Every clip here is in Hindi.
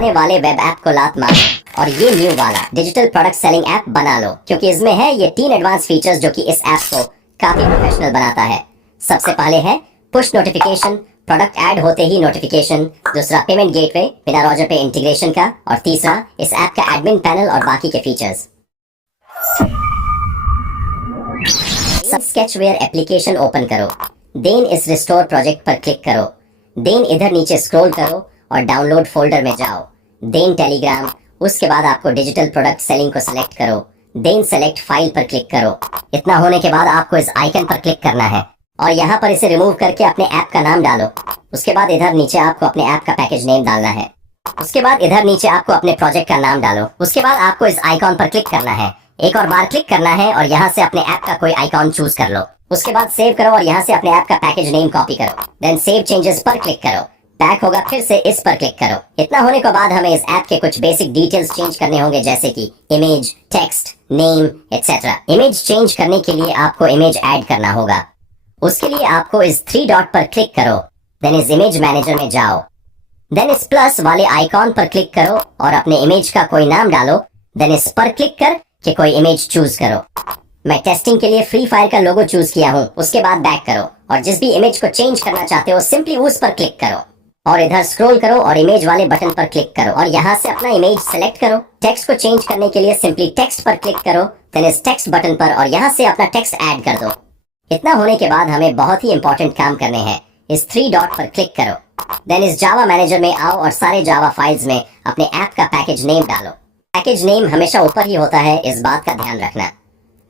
पुराने वाले वेब ऐप को लात मारो और ये न्यू वाला डिजिटल प्रोडक्ट सेलिंग ऐप बना लो, क्योंकि इसमें है ये 3 एडवांस फीचर्स जो कि इस ऐप को काफी प्रोफेशनल बनाता है। सबसे पहले है पुश नोटिफिकेशन, प्रोडक्ट ऐड होते ही नोटिफिकेशन। दूसरा पेमेंट गेटवे बिना रॉजर पे इंटीग्रेशन का। और तीसरा इस ऐप का एडमिन पैनल और बाकी के फीचर्स। सब स्केचवेयर एप्लीकेशन ओपन करो, देन इस रिस्टोर प्रोजेक्ट पर क्लिक करो, देन इधर नीचे स्क्रॉल करो और डाउनलोड फोल्डर में जाओ, देन टेलीग्राम। उसके बाद आपको डिजिटल प्रोडक्ट सेलिंग को सिलेक्ट करो, देन सेलेक्ट फाइल पर क्लिक करो। इतना होने के बाद आपको इस आइकन पर क्लिक करना है और यहाँ पर इसे रिमूव करके अपने ऐप का नाम डालो। उसके बाद इधर नीचे आपको अपने ऐप का पैकेज नेम डालना है। उसके बाद इधर नीचे आपको अपने प्रोजेक्ट का नाम डालो। उसके बाद आपको इस आइकॉन पर क्लिक करना है, एक और बार क्लिक करना है और यहाँ से अपने ऐप का कोई आइकॉन चूज कर लो। उसके बाद सेव करो और यहाँ से अपने ऐप का पैकेज नेम कॉपी करो, देन सेव चेंजेस पर क्लिक करो। बैक होगा फिर से इस पर क्लिक करो। इतना होने के बाद हमें इस ऐप के कुछ बेसिक डिटेल्स चेंज करने होंगे, जैसे कि image, text, name etcetera. Image change करने के लिए आपको इमेज ऐड करना होगा। उसके लिए आपको इस 3 डॉट पर क्लिक करो, देन इस इमेज मैनेजर में जाओ, देन इस प्लस वाले आइकॉन पर क्लिक करो और अपने इमेज का कोई नाम डालो, देन इस पर क्लिक कर के कोई इमेज चूज करो। मैं टेस्टिंग के लिए फ्री फायर का लोगो चूज किया हूँ। उसके बाद बैक करो और जिस भी इमेज को चेंज करना चाहते हो सिंपली उस पर क्लिक करो और इधर स्क्रॉल करो और इमेज वाले बटन पर क्लिक करो और यहाँ से अपना इमेज सेलेक्ट करो। टेक्स्ट को चेंज करने के लिए सिंपली टेक्स्ट पर क्लिक करो, देन इस टेक्स्ट बटन पर और यहाँ से अपना टेक्स्ट ऐड कर दो। इतना होने के बाद हमें बहुत ही इंपॉर्टेंट काम करने हैं। इस 3 डॉट पर क्लिक करो, देन इस जावा मैनेजर में आओ और सारे जावा फाइल्स में अपने ऐप का पैकेज नेम डालो। पैकेज नेम हमेशा ऊपर ही होता है, इस बात का ध्यान रखना।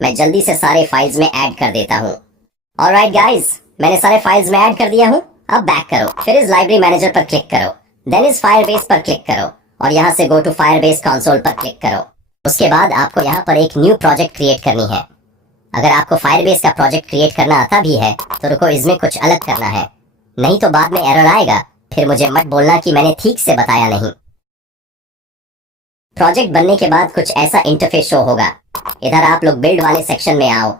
मैं जल्दी से सारे फाइल्स में ऐड कर देता हूँ। ऑलराइट गाइस, मैंने सारे फाइल्स में ऐड कर दिया हूँ। अब बैक करो, फिर इस लाइब्रेरी मैनेजर पर क्लिक करो, देन इस फायरबेस पर क्लिक करो और यहाँ से गो टू फायरबेस कंसोल पर क्लिक करो। उसके बाद आपको यहाँ पर एक न्यू प्रोजेक्ट क्रिएट करनी है। अगर आपको फायरबेस का प्रोजेक्ट क्रिएट करना आता भी है तो रुको, इसमें कुछ अलग करना है, नहीं तो बाद में एरर आएगा, फिर मुझे मत बोलना कि मैंने ठीक से बताया नहीं। प्रोजेक्ट बनने के बाद कुछ ऐसा इंटरफेस शो होगा। इधर आप लोग बिल्ड वाले सेक्शन में आओ,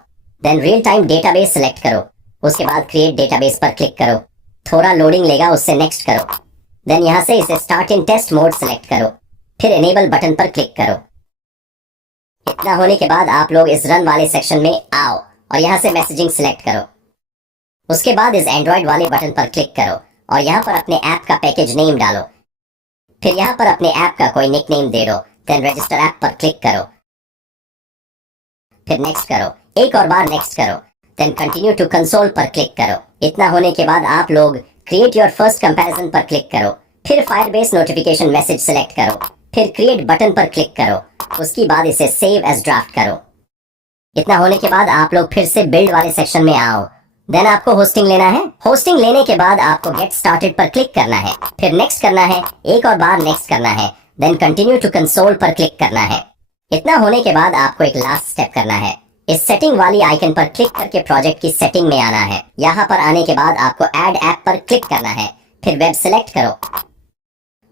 then real time database select करो। उसके बाद क्रिएट डेटाबेस पर क्लिक करो, थोड़ा लोडिंग लेगा, उससे नेक्स्ट करो। देन यहाँ से इसे start in test mode select करो, फिर इनेबल बटन पर क्लिक करो। इतना होने के बाद आप लोग इस रन वाले सेक्शन में आओ और यहाँ से मैसेजिंग सिलेक्ट करो। उसके बाद इस एंड्रॉइड वाले बटन पर क्लिक करो और यहाँ पर अपने ऐप का पैकेज नेम डालो। फिर यहाँ पर अपने ऐप का कोई निक नेम दे दो, देन रजिस्टर ऐप पर क्लिक करो, फिर नेक्स्ट करो, एक और बार नेक्स्ट करो, देन कंटिन्यू टू कंसोल पर क्लिक करो। इतना होने के बाद आप लोग क्रिएट योर फर्स्ट कंपैरिजन पर क्लिक करो, फिर फायरबेस नोटिफिकेशन मैसेज सिलेक्ट करो, फिर क्रिएट बटन पर क्लिक करो। उसके बाद इसे सेव एज ड्राफ्ट करो। इतना होने के बाद आप लोग फिर से बिल्ड वाले सेक्शन में आओ, देन आपको होस्टिंग लेना है। होस्टिंग लेने के बाद आपको गेट स्टार्टेड पर क्लिक करना है, फिर नेक्स्ट करना है, एक और बार नेक्स्ट करना है, देन कंटिन्यू टू कंसोल पर क्लिक करना है। इतना होने के बाद आपको एक लास्ट स्टेप करना है। इस सेटिंग वाली आइकन पर क्लिक करके प्रोजेक्ट की सेटिंग में आना है। यहाँ पर आने के बाद आपको ऐड ऐप पर क्लिक करना है, फिर वेब सेलेक्ट करो,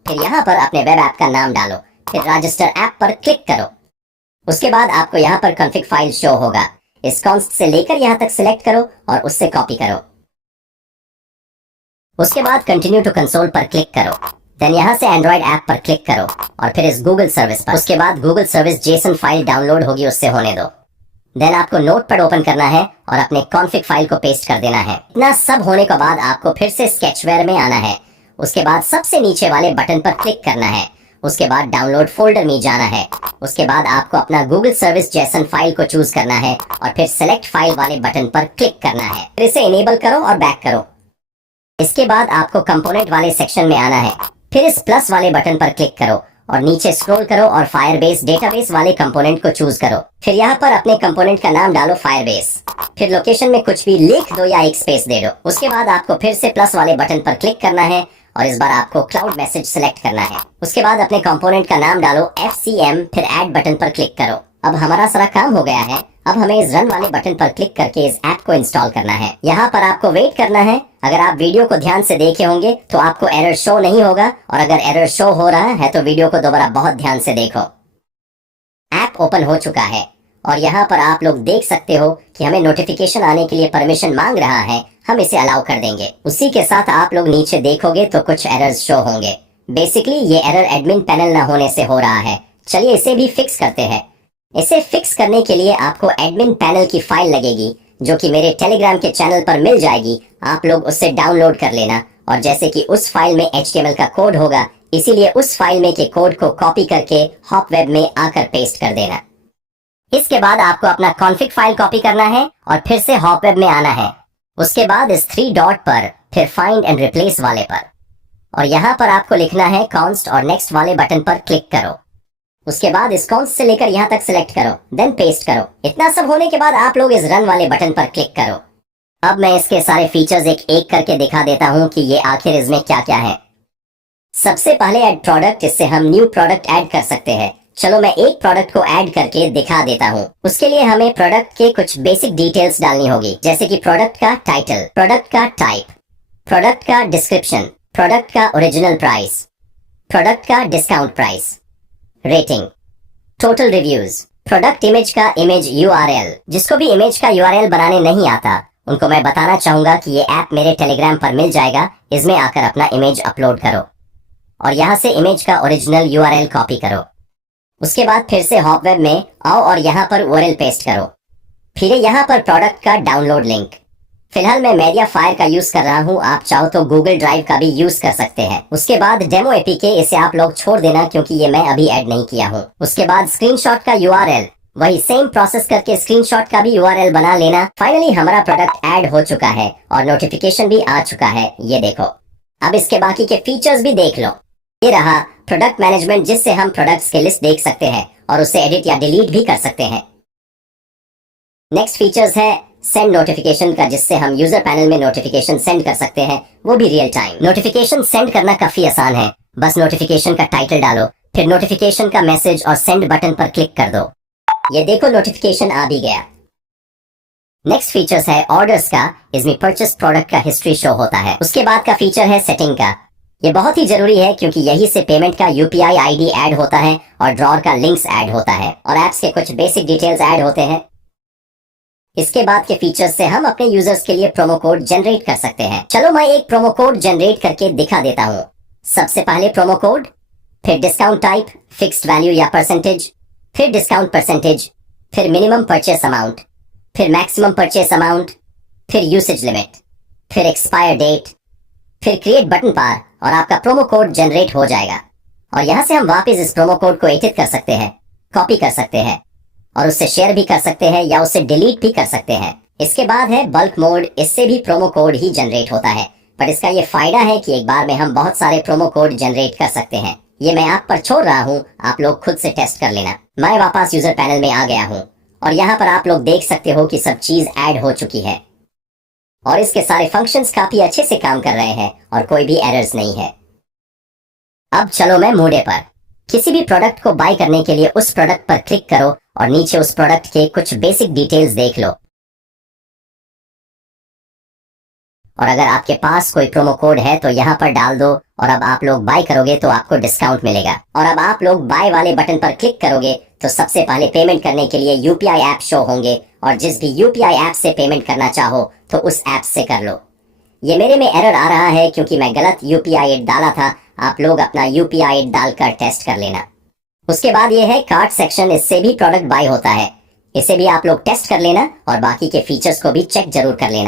फिर यहाँ पर अपने वेब ऐप का नाम डालो, फिर रजिस्टर ऐप पर क्लिक करो। उसके बाद आपको यहाँ पर कॉन्फ़िग फाइल शो होगा। इस कॉन्स्ट से लेकर यहाँ तक सिलेक्ट करो और उससे कॉपी करो। उसके बाद कंटिन्यू टू कंसोल पर क्लिक करो, देन यहाँ से एंड्रॉइड ऐप पर क्लिक करो और फिर इस गूगल सर्विस पर। उसके बाद Google service JSON file download होगी, उससे होने दो। देन आपको नोटपैड ओपन करना है और अपने कॉन्फ़िग फाइल को पेस्ट कर देना है। इतना सब होने के बाद आपको फिर से स्केचवेयर में आना है। उसके बाद सबसे नीचे वाले बटन पर क्लिक करना है। उसके बाद डाउनलोड फोल्डर में जाना है। उसके बाद आपको अपना गूगल सर्विस जेसन फाइल को चूज करना है और फिर सेलेक्ट फाइल वाले बटन पर क्लिक करना है। फिर इसे इनेबल करो और बैक करो। इसके बाद आपको कंपोनेंट वाले सेक्शन में आना है, फिर इस प्लस वाले बटन पर क्लिक करो और नीचे स्क्रॉल करो और फायरबेस डेटाबेस वाले कंपोनेंट को चूज करो। फिर यहाँ पर अपने कंपोनेंट का नाम डालो फायरबेस, फिर लोकेशन में कुछ भी लिख दो या एक स्पेस दे दो। उसके बाद आपको फिर से प्लस वाले बटन पर क्लिक करना है और इस बार आपको क्लाउड मैसेज सिलेक्ट करना है। उसके बाद अपने कंपोनेंट का नाम डालो FCM, फिर ऐड बटन पर क्लिक करो। अब हमारा सारा काम हो गया है। अब हमें इस रन वाले बटन पर क्लिक करके इस ऐप को इंस्टॉल करना है। यहाँ पर आपको वेट करना है। अगर आप वीडियो को ध्यान से देखे होंगे तो आपको एरर शो नहीं होगा, और अगर एरर शो हो रहा है तो वीडियो को दोबारा बहुत ध्यान से देखो। ऐप ओपन हो चुका है और यहाँ पर आप लोग देख सकते हो कि हमें नोटिफिकेशन आने के लिए परमिशन मांग रहा है। हम इसे अलाउ कर देंगे। उसी के साथ आप लोग नीचे देखोगे तो कुछ एरर्स शो होंगे। बेसिकली ये एरर एडमिन पैनल ना होने से हो रहा है। चलिए इसे भी फिक्स करते हैं। इसे फिक्स करने के लिए आपको एडमिन पैनल की फाइल लगेगी, जो कि मेरे टेलीग्राम के चैनल पर मिल जाएगी। आप लोग उससे डाउनलोड कर लेना, और जैसे कि उस फाइल में HTML का कोड होगा, इसीलिए उस फाइल में के कोड को कॉपी करके हॉपवेब में आकर पेस्ट कर देना। इसके बाद आपको अपना कॉन्फ़िग फाइल कॉपी करना है और फिर से हॉपवेब में आना है। उसके बाद इस 3 डॉट पर, फिर फाइंड एंड रिप्लेस वाले पर, और यहाँ पर आपको लिखना है कॉन्स्ट और नेक्स्ट वाले बटन पर क्लिक करो। उसके बाद इस कॉन्स्ट से लेकर यहाँ तक सिलेक्ट करो, देन पेस्ट करो। इतना सब होने के बाद आप लोग इस रन वाले बटन पर क्लिक करो। अब मैं इसके सारे फीचर्स एक एक करके दिखा देता हूँ कि ये आखिर इसमें क्या क्या है। सबसे पहले ऐड प्रोडक्ट, इससे हम न्यू प्रोडक्ट ऐड कर सकते हैं। चलो मैं एक प्रोडक्ट को ऐड करके दिखा देता हूँ। उसके लिए हमें प्रोडक्ट के कुछ बेसिक डिटेल्स डालनी होगी, जैसे कि प्रोडक्ट का टाइटल, प्रोडक्ट का टाइप, प्रोडक्ट का डिस्क्रिप्शन, प्रोडक्ट का ओरिजिनल प्राइस, प्रोडक्ट का discount price, rating, total reviews, product image का इमेज URL। जिसको भी इमेज का URL बनाने नहीं आता, उनको मैं बताना चाहूंगा कि ये ऐप मेरे टेलीग्राम पर मिल जाएगा। इसमें आकर अपना इमेज अपलोड करो और यहाँ से इमेज का ओरिजिनल URL कॉपी करो। उसके बाद फिर से हॉपवेब में आओ और यहाँ पर URL पेस्ट करो। फिर यहाँ पर प्रोडक्ट का डाउनलोड लिंक। फिलहाल मैं मीडियाफायर का यूज कर रहा हूँ, आप चाहो तो गूगल ड्राइव का भी यूज कर सकते हैं। उसके बाद डेमो APK, इसे आप लोग छोड़ देना क्योंकि ये मैं अभी ऐड नहीं किया हूँ। उसके बाद स्क्रीनशॉट का URL, वही सेम प्रोसेस करके स्क्रीनशॉट का भी URL बना लेना। फाइनली हमारा प्रोडक्ट ऐड हो चुका है और नोटिफिकेशन भी आ चुका है, ये देखो। अब इसके बाकी के फीचर्स भी देख लो। ये रहा प्रोडक्ट मैनेजमेंट, जिससे हम प्रोडक्ट्स के लिस्ट देख सकते हैं और उसे एडिट या डिलीट भी कर सकते हैं। नेक्स्ट फीचर्स है सेंड नोटिफिकेशन का, जिससे हम यूजर पैनल में नोटिफिकेशन सेंड कर सकते हैं, वो भी रियल टाइम। नोटिफिकेशन सेंड करना काफी आसान है। बस नोटिफिकेशन का टाइटल डालो, फिर नोटिफिकेशन का मैसेज और सेंड बटन पर क्लिक कर दो। ये देखो नोटिफिकेशन आ भी गया। नेक्स्ट फीचर्स है ऑर्डर्स का। इसमें परचेस प्रोडक्ट का हिस्ट्री शो होता है। उसके बाद का फीचर है सेटिंग का। ये बहुत ही जरूरी है क्योंकि यही से पेमेंट का UPI ID ऐड होता है और ड्रॉर का लिंक्स ऐड होता है और एप्स के कुछ बेसिक डिटेल्स ऐड होते हैं। इसके बाद के फीचर्स से हम अपने यूजर्स के लिए प्रोमो कोड जनरेट कर सकते हैं। चलो मैं एक प्रोमो कोड जनरेट करके दिखा देता हूँ। सबसे पहले प्रोमो कोड, फिर डिस्काउंट टाइप, फिक्स्ड वैल्यू या परसेंटेज, फिर डिस्काउंट परसेंटेज, फिर मिनिमम परचेस अमाउंट, फिर मैक्सिमम परचेस अमाउंट, फिर यूसेज लिमिट, फिर एक्सपायर डेट, फिर क्रिएट बटन पर, और आपका प्रोमो कोड जनरेट हो जाएगा। और यहाँ से हम वापस इस प्रोमो कोड को एडिट कर सकते हैं, कॉपी कर सकते हैं और उससे शेयर भी कर सकते हैं या उससे डिलीट भी कर सकते हैं। इसके बाद है बल्क मोड। इससे भी प्रोमो कोड ही जनरेट होता है, पर इसका ये फायदा है कि एक बार में हम बहुत सारे प्रोमो कोड जनरेट कर सकते हैं। ये मैं आप पर छोड़ रहा हूँ, आप लोग खुद से टेस्ट कर लेना। मैं वापस यूजर पैनल में आ गया हूँ और यहाँ पर आप लोग देख सकते हो कि सब चीज ऐड हो चुकी है और इसके सारे फंक्शंस काफी अच्छे से काम कर रहे हैं और कोई भी एरर्स नहीं है। अब चलो मैं मोडे पर। किसी भी प्रोडक्ट को बाय करने के लिए उस प्रोडक्ट पर क्लिक करो और नीचे उस प्रोडक्ट के कुछ बेसिक डिटेल्स देख लो। और अगर आपके पास कोई प्रोमो कोड है तो यहाँ पर डाल दो और अब आप लोग बाय करोगे तो आपको डिस्काउंट मिलेगा। और अब आप लोग बाय वाले बटन पर क्लिक करोगे तो सबसे पहले पेमेंट करने के लिए UPI ऐप शो होंगे और जिस भी UPI ऐप से पेमेंट करना चाहो तो उस ऐप से कर लो। ये मेरे में एरर आ रहा है क्योंकि मैं गलत UPI डाला था। आप लोग अपना UPI डालकर टेस्ट कर लेना। उसके बाद ये है कार्ट सेक्शन। इससे भी प्रोडक्ट बाय होता है, इसे भी आप लोग टेस्ट कर लेना और बाकी के फीचर्स को भी चेक जरूर कर लेना।